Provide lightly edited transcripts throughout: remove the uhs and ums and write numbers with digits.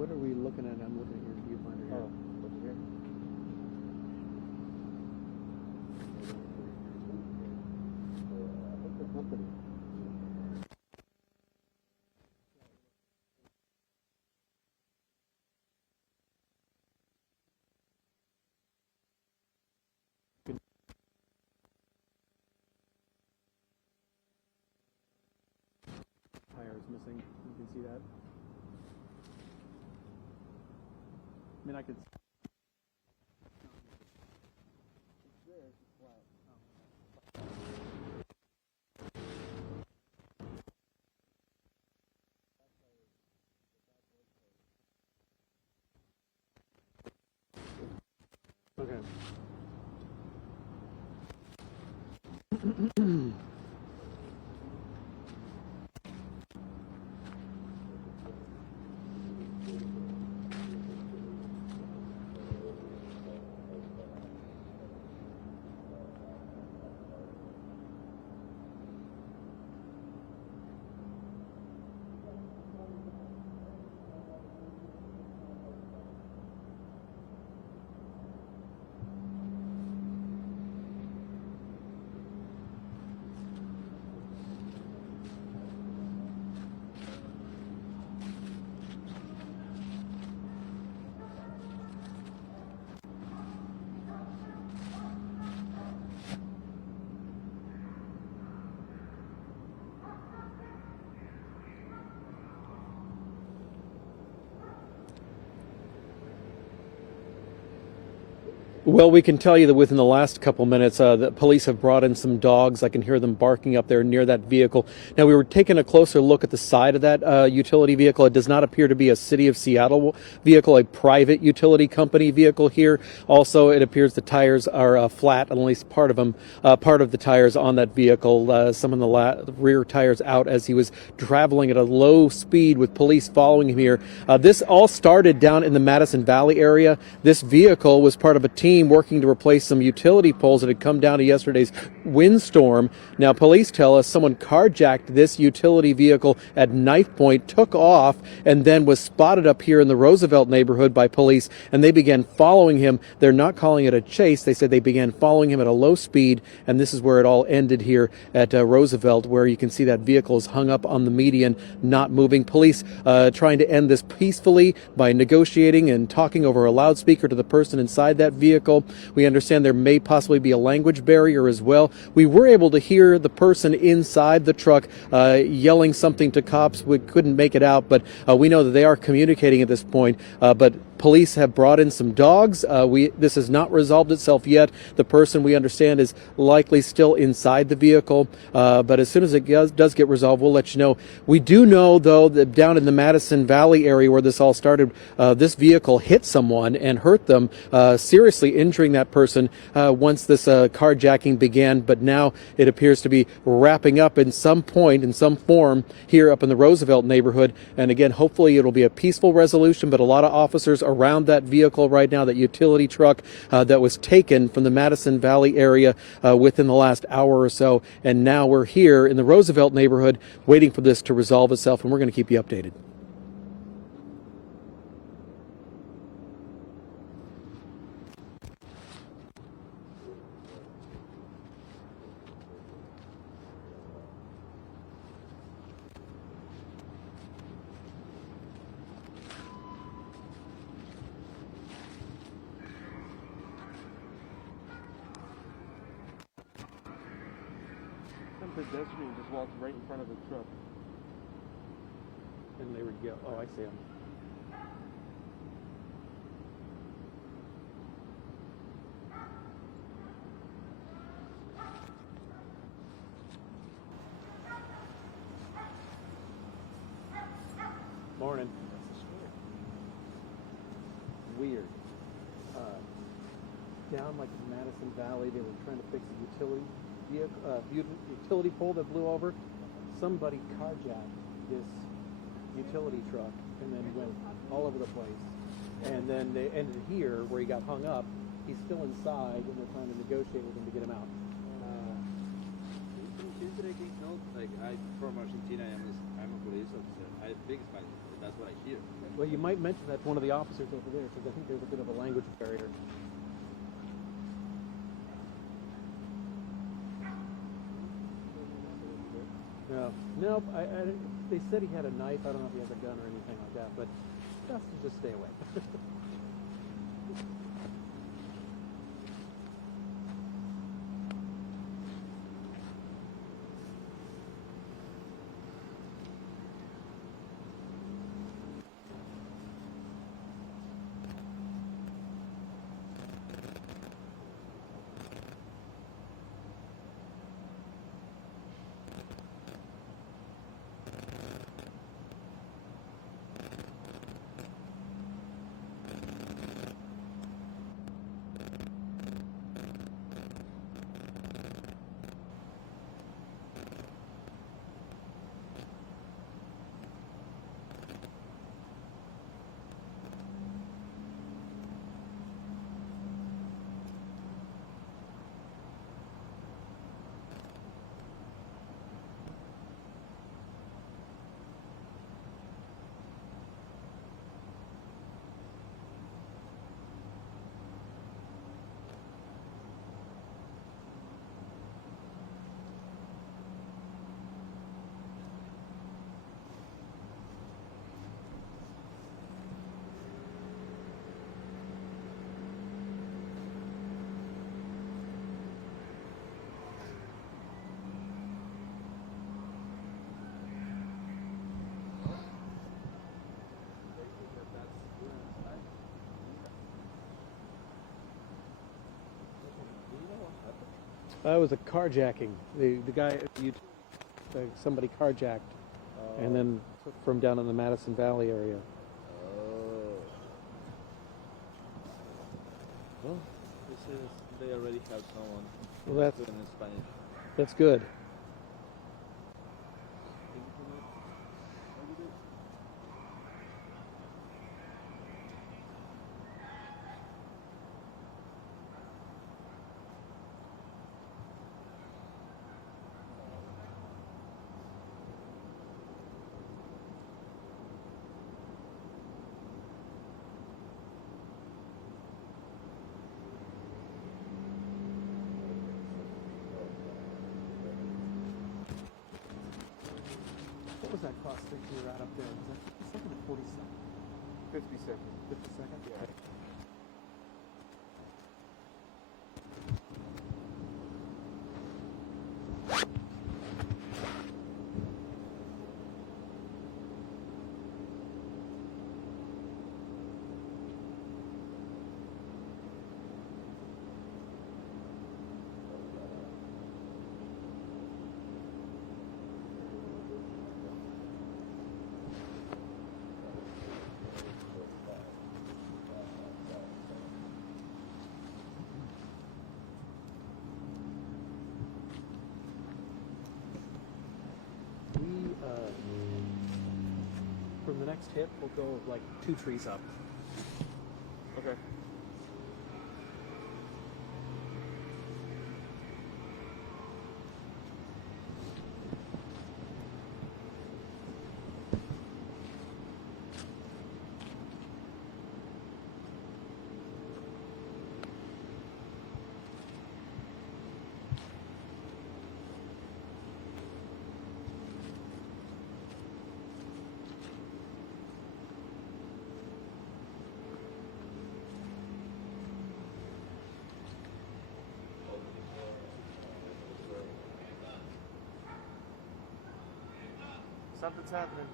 What are we looking at? I'm looking at your viewfinder here. Oh, what's here? I think the company. Tire is missing. You can see that. I mean, I could. It's there, it's flat. Okay. Well, we can tell you that within the last couple minutes, the police have brought in some dogs. I can hear them barking up there near that vehicle. Now, we were taking a closer look at the side of that utility vehicle. It does not appear to be a City of Seattle vehicle, a private utility company vehicle here. Also, it appears the tires are flat, at least part of them, part of the tires on that vehicle. Some of the rear tires out as he was traveling at a low speed with police following him here. This all started down in the Madison Valley area. This vehicle was part of a team working to replace some utility poles that had come down to yesterday's windstorm. Now, police tell us someone carjacked this utility vehicle at knifepoint, took off, and then was spotted up here in the Roosevelt neighborhood by police, and they began following him. They're not calling it a chase. They said they began following him at a low speed, and this is where it all ended here at Roosevelt, where you can see that vehicle is hung up on the median, not moving. Police trying to end this peacefully by negotiating and talking over a loudspeaker to the person inside that vehicle. We understand there may possibly be a language barrier as well. We were able to hear the person inside the truck yelling something to cops. We couldn't make it out, but we know that they are communicating at this point. But police have brought in some dogs. This has not resolved itself yet. The person, we understand, is likely still inside the vehicle. But as soon as it does get resolved, we'll let you know. We do know, though, that down in the Madison Valley area where this all started, this vehicle hit someone and hurt them, seriously injuring that person once this carjacking began. But now it appears to be wrapping up in some point, in some form, here up in the Roosevelt neighborhood. And again, hopefully it'll be a peaceful resolution, but a lot of officers around that vehicle right now, that utility truck that was taken from the Madison Valley area within the last hour or so. And now we're here in the Roosevelt neighborhood waiting for this to resolve itself, and we're going to keep you updated. Some pedestrian just walked right in front of the truck. And they would go, oh, I see them. Morning. Weird. Down like in Madison Valley, they were trying to fix a utility pole that blew over. Somebody carjacked this utility truck and then went all over the place. And then they ended here where he got hung up. He's still inside, and they're trying to negotiate with him to get him out. Yesterday, no, like I'm from Argentina. I'm a police officer. I think it's my That's what I hear. Well, you might mention that to one of the officers over there, because I think there's a bit of a language barrier. No, they said he had a knife. I don't know if he has a gun or anything like that, but best to just stay away. It was a carjacking. The guy, somebody carjacked, and then from down in the Madison Valley area. Oh. Well, this is, they already have someone Well, that's doing in Spanish. that's good. What was that cross section you were at up there? Was that 50 second or 40 second? 50 seconds. 50 second? Yeah. From the next hit, we'll go like 2 trees up. Okay. Something's happening.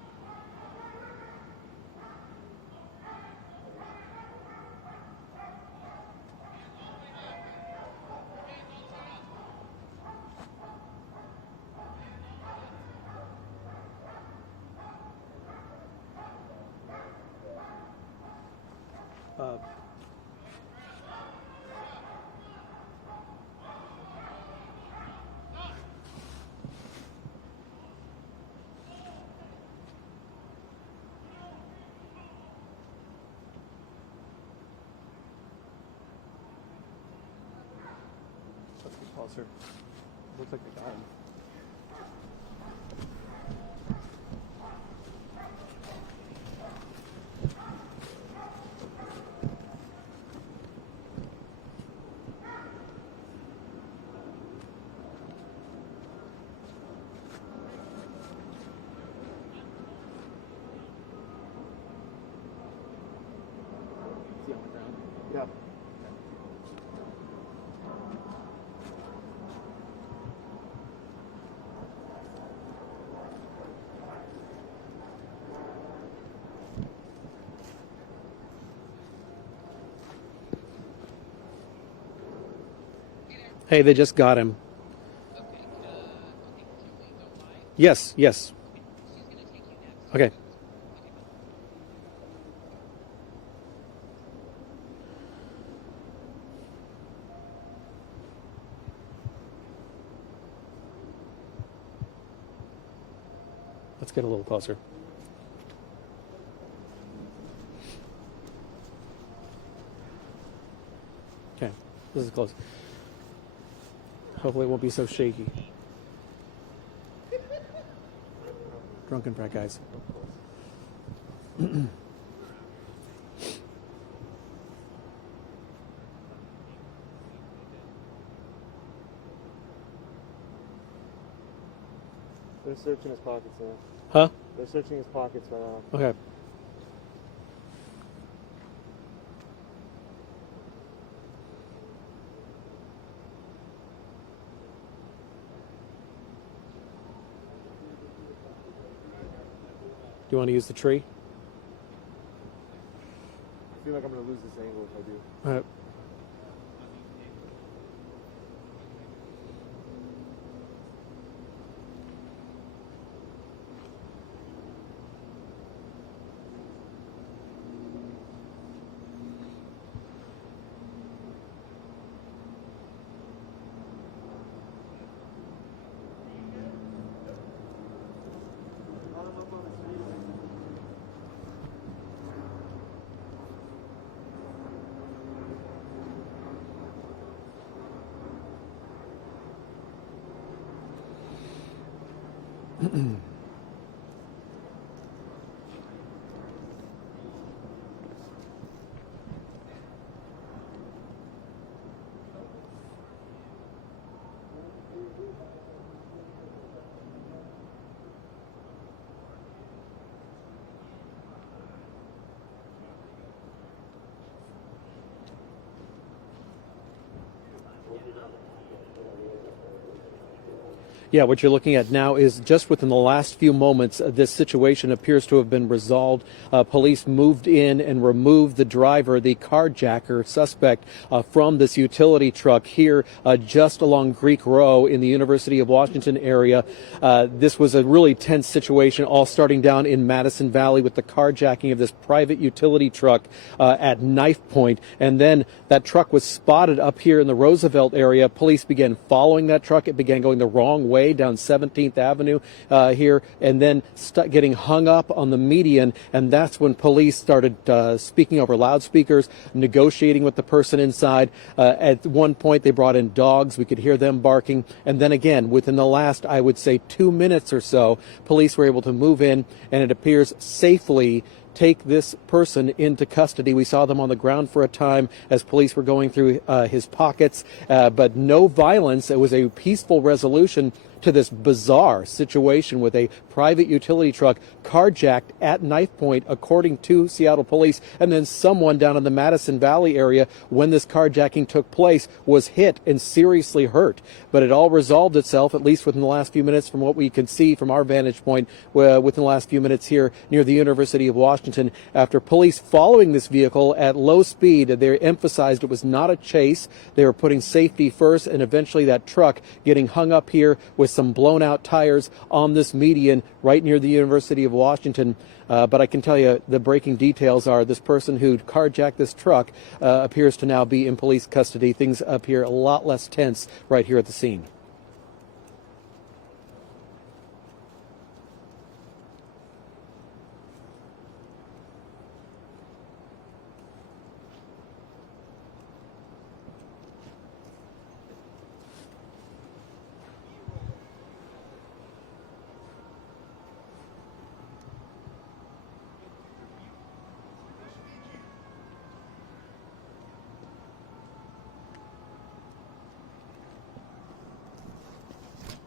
Let's get closer. Looks like they got him. Hey, they just got him. Yes, yes. Okay. Let's get a little closer. Okay, this is close. Hopefully it won't be so shaky. Drunken frat guys. They're searching his pockets now. Huh? They're searching his pockets right now. Okay. Do you want to use the tree? I feel like I'm gonna lose this angle if I do. All right. Yeah, what you're looking at now is just within the last few moments, this situation appears to have been resolved. Police moved in and removed the driver, the carjacker suspect, from this utility truck here just along Greek Row in the University of Washington area. This was a really tense situation, all starting down in Madison Valley with the carjacking of this private utility truck at knife point. And then that truck was spotted up here in the Roosevelt area. Police began following that truck. It began going the wrong way down 17th Avenue here, and then getting hung up on the median. And that's when police started speaking over loudspeakers, negotiating with the person inside. At one point, they brought in dogs. We could hear them barking. And then again, within the last, I would say, 2 minutes or so, police were able to move in, and it appears safely take this person into custody. We saw them on the ground for a time as police were going through his pockets, but no violence. It was a peaceful resolution to this bizarre situation with a private utility truck carjacked at knife point, according to Seattle police. And then someone down in the Madison Valley area, when this carjacking took place, was hit and seriously hurt. But it all resolved itself, at least within the last few minutes, from what we can see from our vantage point, within the last few minutes here near the University of Washington. After police following this vehicle at low speed, they emphasized it was not a chase. They were putting safety first, and eventually that truck getting hung up here with some blown out tires on this median right near the University of Washington. But I can tell you the breaking details are this person who carjacked this truck appears to now be in police custody. Things appear a lot less tense right here at the scene.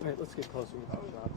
All right, let's get closer with the shots.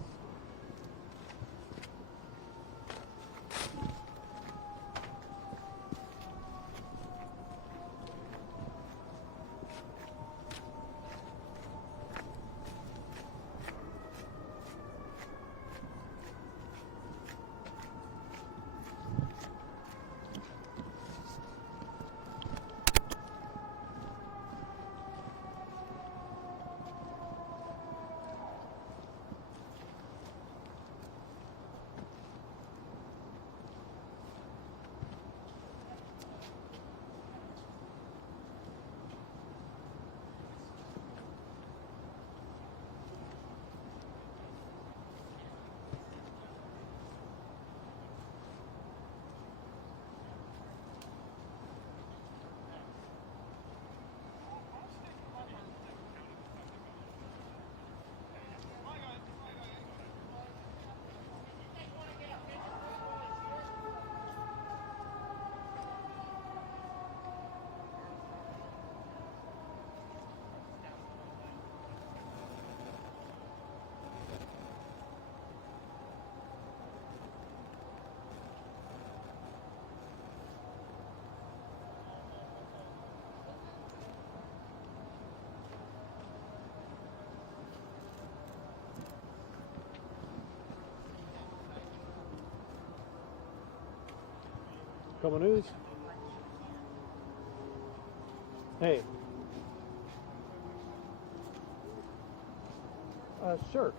KOMO News. Hey. Sure.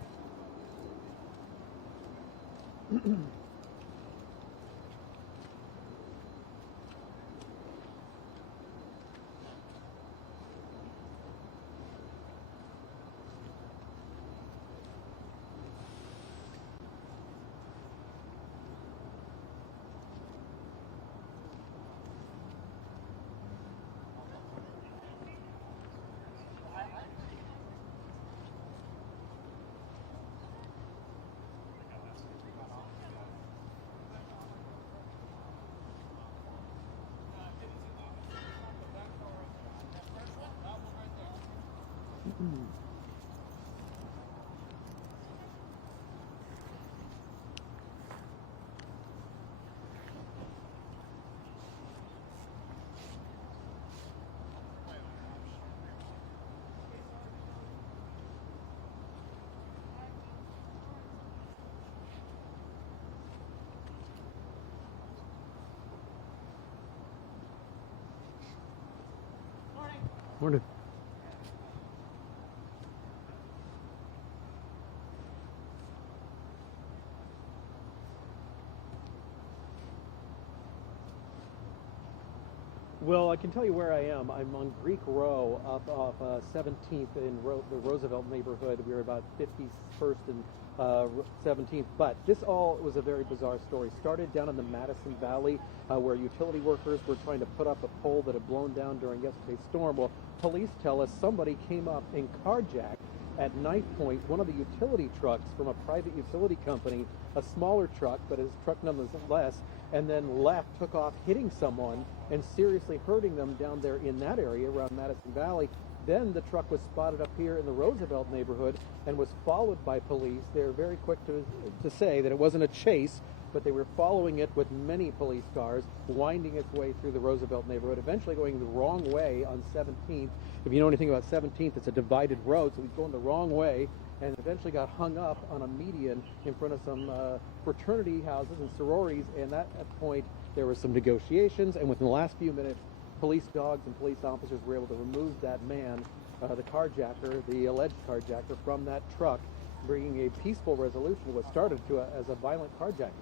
Morning. Well, I can tell you where I am. I'm on Greek Row up off 17th in the Roosevelt neighborhood. We're about 51st and 17th. But this all was a very bizarre story. Started down in the Madison Valley where utility workers were trying to put up a pole that had blown down during yesterday's storm. Well, police tell us somebody came up and carjacked at knifepoint one of the utility trucks from a private utility company, a smaller truck, but his truck nonetheless, and then left, took off, hitting someone and seriously hurting them down there in that area around Madison Valley. Then the truck was spotted up here in the Roosevelt neighborhood and was followed by police. They were very quick to say that it wasn't a chase, but they were following it with many police cars, winding its way through the Roosevelt neighborhood, eventually going the wrong way on 17th. If you know anything about 17th, it's a divided road, so he's going the wrong way, and eventually got hung up on a median in front of some fraternity houses and sororities, and at that point there were some negotiations, and within the last few minutes, police dogs and police officers were able to remove that man, the carjacker, the alleged carjacker, from that truck, bringing a peaceful resolution to what started as a violent carjacking.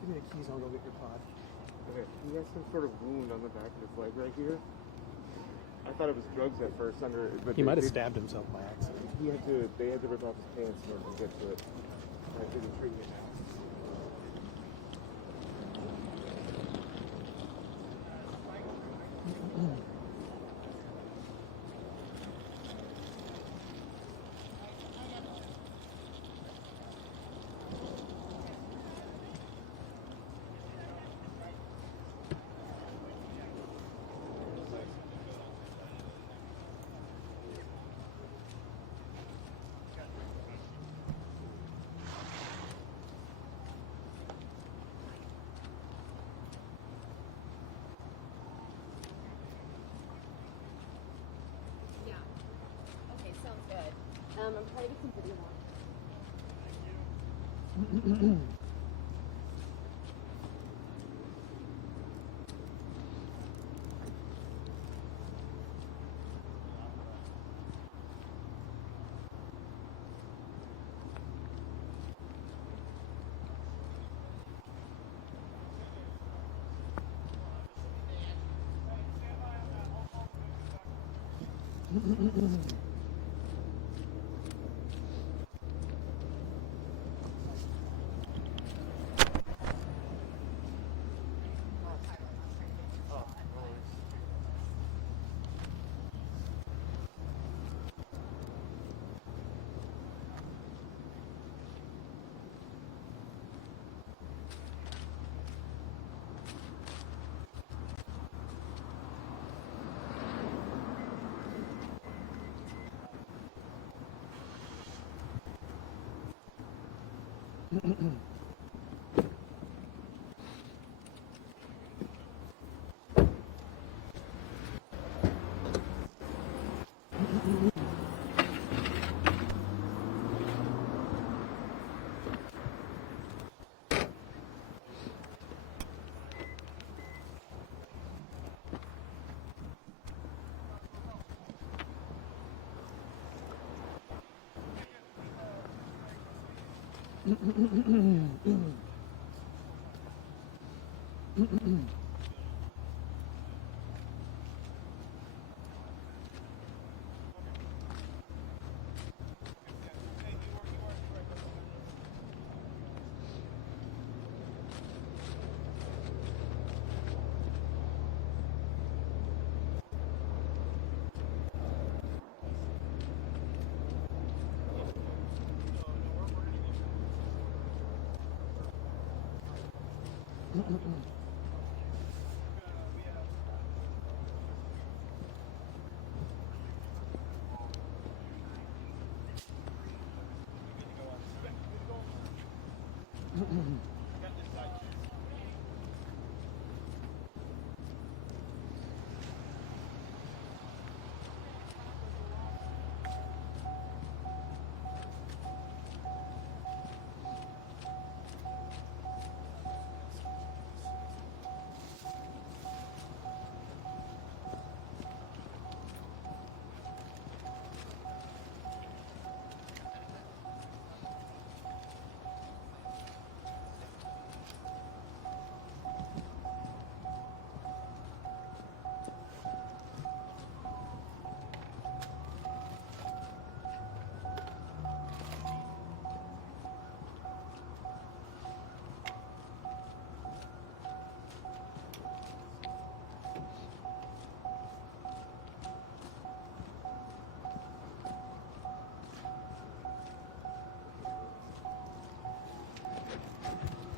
Give me the keys, I'll go get your pod. Okay, he has some sort of wound on the back of his leg right here. I thought it was drugs at first. But He might have stabbed himself by accident. They had to rip off his pants in order to get to it. I think they're treating it now. I'm trying to get some video on.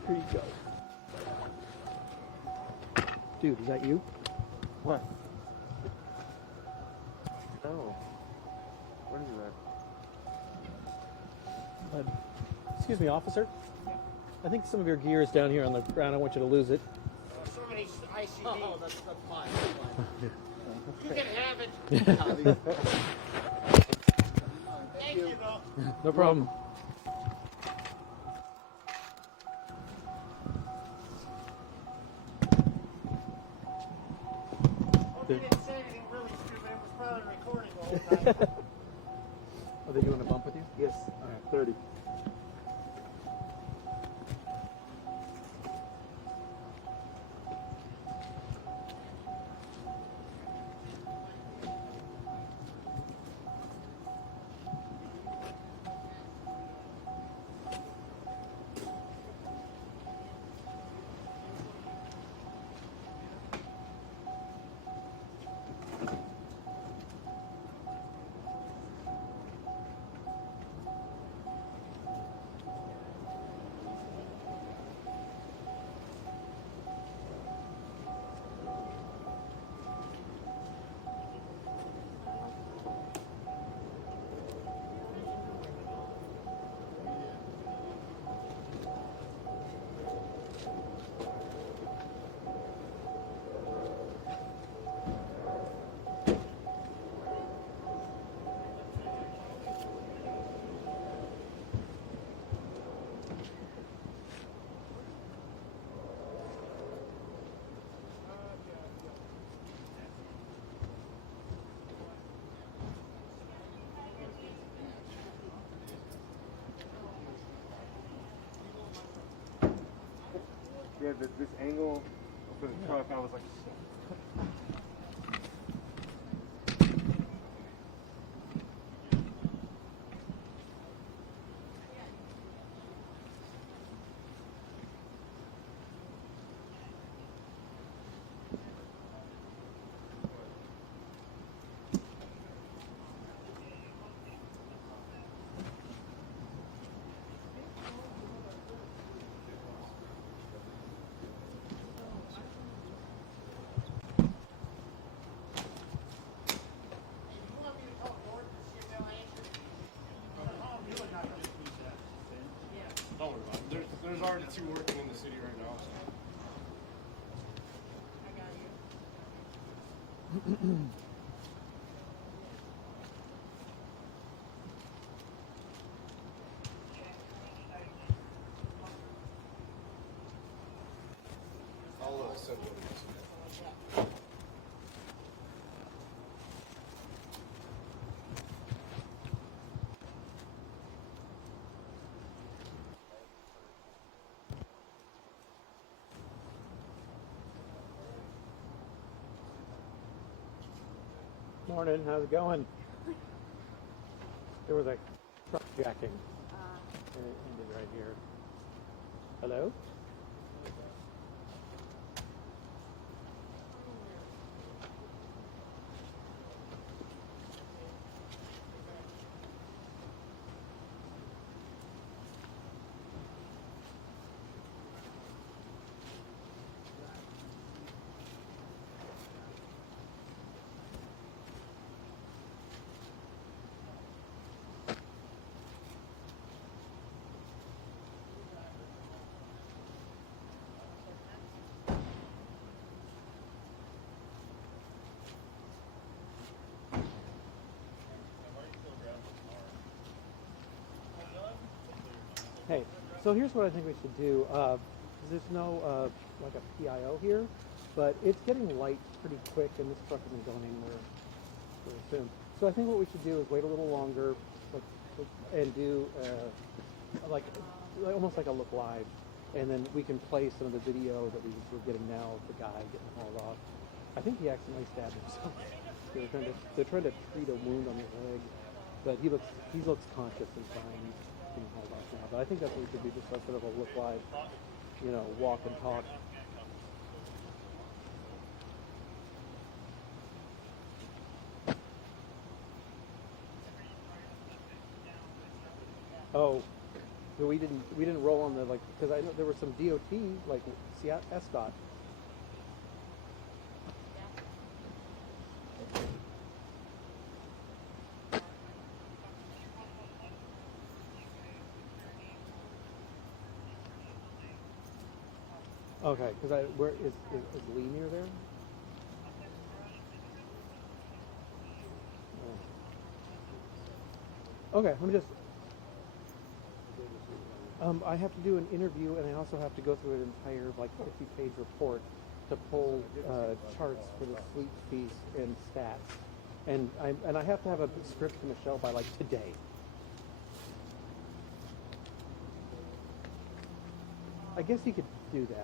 Here you go. Dude, is that you? What? No. What is that? Excuse me, officer. I think some of your gear is down here on the ground. I want you to lose it. Somebody's ICD. Oh, that's fine. You can have it. Thank you, though. No problem. Hope you didn't say anything really stupid. It was probably recording the whole time. Are they doing a bump with you? Yes. All right. 30. Yeah, this angle for the truck, I was like, two working in the city right now. So. I'll send one of these. Morning, how's it going? There was a truck jacking. And it ended right here. Hello? Hey, so here's what I think we should do. There's no like a PIO here, but it's getting light pretty quick, and this truck isn't going anywhere very soon. So I think what we should do is wait a little longer, and do like almost like a look live, and then we can play some of the video that we're getting now of the guy getting hauled off. I think he accidentally stabbed himself. They're trying to treat a wound on his leg, but he looks conscious and fine. He's being hauled off now. But I think that's what we should do, just sort of a look live, walk and talk. Oh, so we didn't roll on the because I know there was some DOT like SDOT. Okay, because where is Lee near there? Oh. Okay, let me just. I have to do an interview, and I also have to go through an entire 50-page report to pull charts for the fleet fees and stats, and I have to have a script to Michelle by today. I guess he could do that.